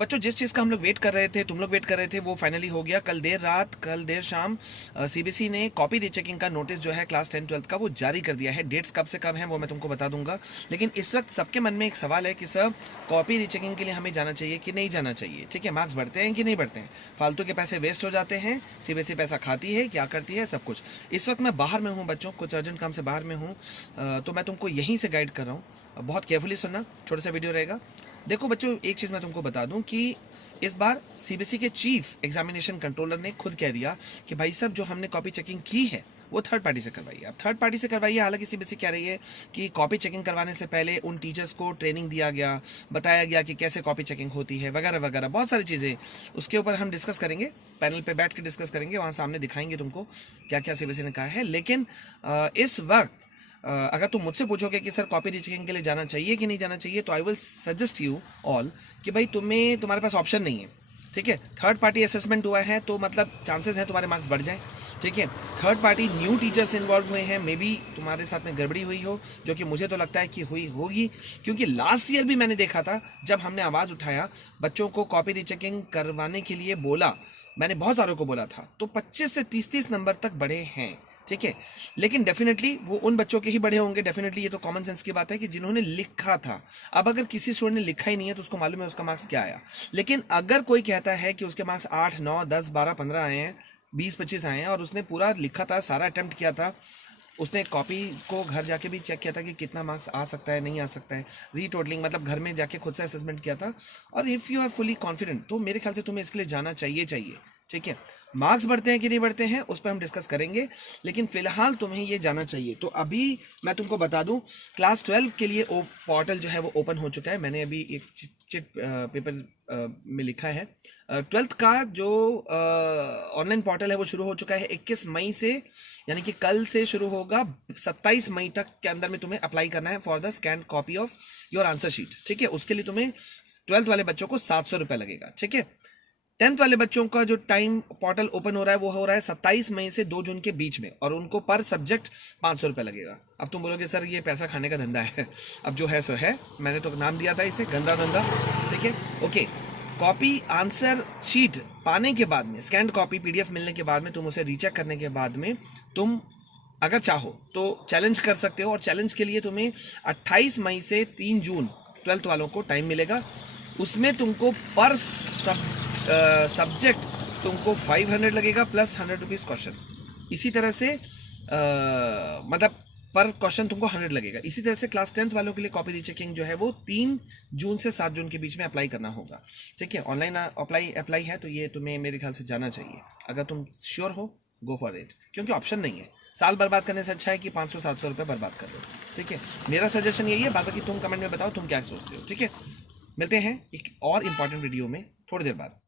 बच्चों जिस चीज़ का हम लोग वेट कर रहे थे, तुम लोग वेट कर रहे थे, वो फाइनली हो गया। कल देर शाम सीबीएसई ने कॉपी रीचेकिंग का नोटिस जो है क्लास 10-12 का वो जारी कर दिया है। डेट्स कब से कब हैं वो मैं तुमको बता दूंगा। लेकिन इस वक्त सबके मन में एक सवाल है कि सर कॉपी रीचेकिंग के लिए हमें जाना चाहिए कि नहीं जाना चाहिए। ठीक है, मार्क्स बढ़ते हैं कि नहीं बढ़ते हैं, फालतू के पैसे वेस्ट हो जाते हैं, सीबीएसई पैसा खाती है, क्या करती है, सब कुछ। इस वक्त मैं बाहर में हूँ बच्चों, कुछ अर्जेंट काम से बाहर में हूँ, तो मैं तुमको यहीं से गाइड कर रहा हूँ। बहुत केयरफुली सुनना, छोटा सा वीडियो रहेगा। देखो बच्चों, एक चीज़ मैं तुमको बता दूं कि इस बार सीबीएसई के चीफ एग्जामिनेशन कंट्रोलर ने खुद कह दिया कि भाई साहब जो हमने कॉपी चेकिंग की है वो थर्ड पार्टी से करवाइए। अब थर्ड पार्टी से करवाइए, हालांकि सीबीएसई कह रही है कि कॉपी चेकिंग करवाने से पहले उन टीचर्स को ट्रेनिंग दिया गया, बताया गया कि कैसे कॉपी चेकिंग होती है, वगैरह वगैरह, बहुत सारी चीज़ें। उसके ऊपर हम डिस्कस करेंगे, पैनल पे बैठ के डिस्कस करेंगे, वहाँ सामने दिखाएंगे तुमको क्या क्या सीबीएसई ने कहा है। लेकिन इस वक्त अगर तुम मुझसे पूछोगे कि सर कॉपी रीचेकिंग के लिए जाना चाहिए कि नहीं जाना चाहिए, तो I will suggest you all कि भाई तुम्हारे पास ऑप्शन नहीं है। ठीक है, थर्ड पार्टी असेसमेंट हुआ है तो मतलब चांसेस है तुम्हारे मार्क्स बढ़ जाएं। ठीक है, third party new teachers involve हुए हैं, मे बी तुम्हारे साथ में गड़बड़ी हुई हो, जो कि मुझे तो लगता है कि हुई होगी, क्योंकि लास्ट ईयर भी मैंने देखा था जब हमने आवाज़ उठाया, बच्चों को कॉपी रीचेकिंग करवाने के लिए बोला, मैंने बहुत सारों को बोला था, तो 25 से 30-30 नंबर तक बढ़े हैं। ठीक है, लेकिन डेफिनेटली वो उन बच्चों के ही बड़े होंगे, डेफिनेटली, ये तो कॉमन सेंस की बात है कि जिन्होंने लिखा था। अब अगर किसी स्टूडेंट ने लिखा ही नहीं है तो उसको मालूम है उसका मार्क्स क्या आया। लेकिन अगर कोई कहता है कि उसके मार्क्स 8, 9, 10, 12, 15 आए हैं, 20, 25 आए हैं, और उसने पूरा लिखा था, सारा अटेम्प्ट किया था, उसने कॉपी को घर जाके भी चेक किया था कि कितना मार्क्स आ सकता है, नहीं आ सकता है, रीटोटलिंग मतलब घर में जाके खुद से असेसमेंट किया था, और if you are fully confident, तो मेरे ख्याल से तुम्हें इसके लिए जाना चाहिए। ठीक है, मार्क्स बढ़ते हैं कि नहीं बढ़ते हैं उस पर हम डिस्कस करेंगे, लेकिन फिलहाल तुम्हें ये जाना चाहिए। तो अभी मैं तुमको बता दूं, क्लास 12 के लिए पोर्टल जो है वो ओपन हो चुका है। मैंने अभी एक चिट पेपर में लिखा है। 12th का जो ऑनलाइन पोर्टल है वो शुरू हो चुका है 21 मई से, यानी कि कल से शुरू होगा। 27 मई तक के अंदर में तुम्हें अप्लाई करना है for the scan copy of your answer sheet. ठीक है, उसके लिए तुम्हें 12th वाले बच्चों को 700 रुपये लगेगा। ठीक है, 10th वाले बच्चों का जो टाइम पोर्टल ओपन हो रहा है वो हो रहा है 27 मई से 2 जून के बीच में, और उनको पर सब्जेक्ट 500 रुपये लगेगा। अब तुम बोलोगे सर ये पैसा खाने का धंधा है। अब जो है सो है, मैंने तो नाम दिया था इसे गंदा धंधा। ठीक है, ओके। कॉपी आंसर शीट पाने के बाद में, स्कैंड कॉपी पीडीएफ मिलने के बाद में, तुम उसे रीचेक करने के बाद में तुम अगर चाहो तो चैलेंज कर सकते हो, और चैलेंज के लिए तुम्हें 28 मई से 3 जून 12th वालों को टाइम मिलेगा। उसमें तुमको पर सब्जेक्ट तुमको 500 लगेगा प्लस 100 रुपीज़ क्वेश्चन। इसी तरह से मतलब पर क्वेश्चन तुमको 100 लगेगा। इसी तरह से क्लास 10th वालों के लिए कॉपी रीचेकिंग जो है वो 3 जून से 7 जून के बीच में अप्लाई करना होगा। ठीक है, ऑनलाइन अप्लाई है, तो ये तुम्हें मेरे ख्याल से जाना चाहिए। अगर तुम श्योर हो, गो फॉर इट, क्योंकि ऑप्शन नहीं है। साल बर्बाद करने से अच्छा है कि 500-700 रुपये बर्बाद कर लो। ठीक है, मेरा सजेशन यही है, बाकी तुम कमेंट में बताओ तुम क्या सोचते हो। ठीक है, मिलते हैं एक और इंपॉर्टेंट वीडियो में थोड़ी देर बाद।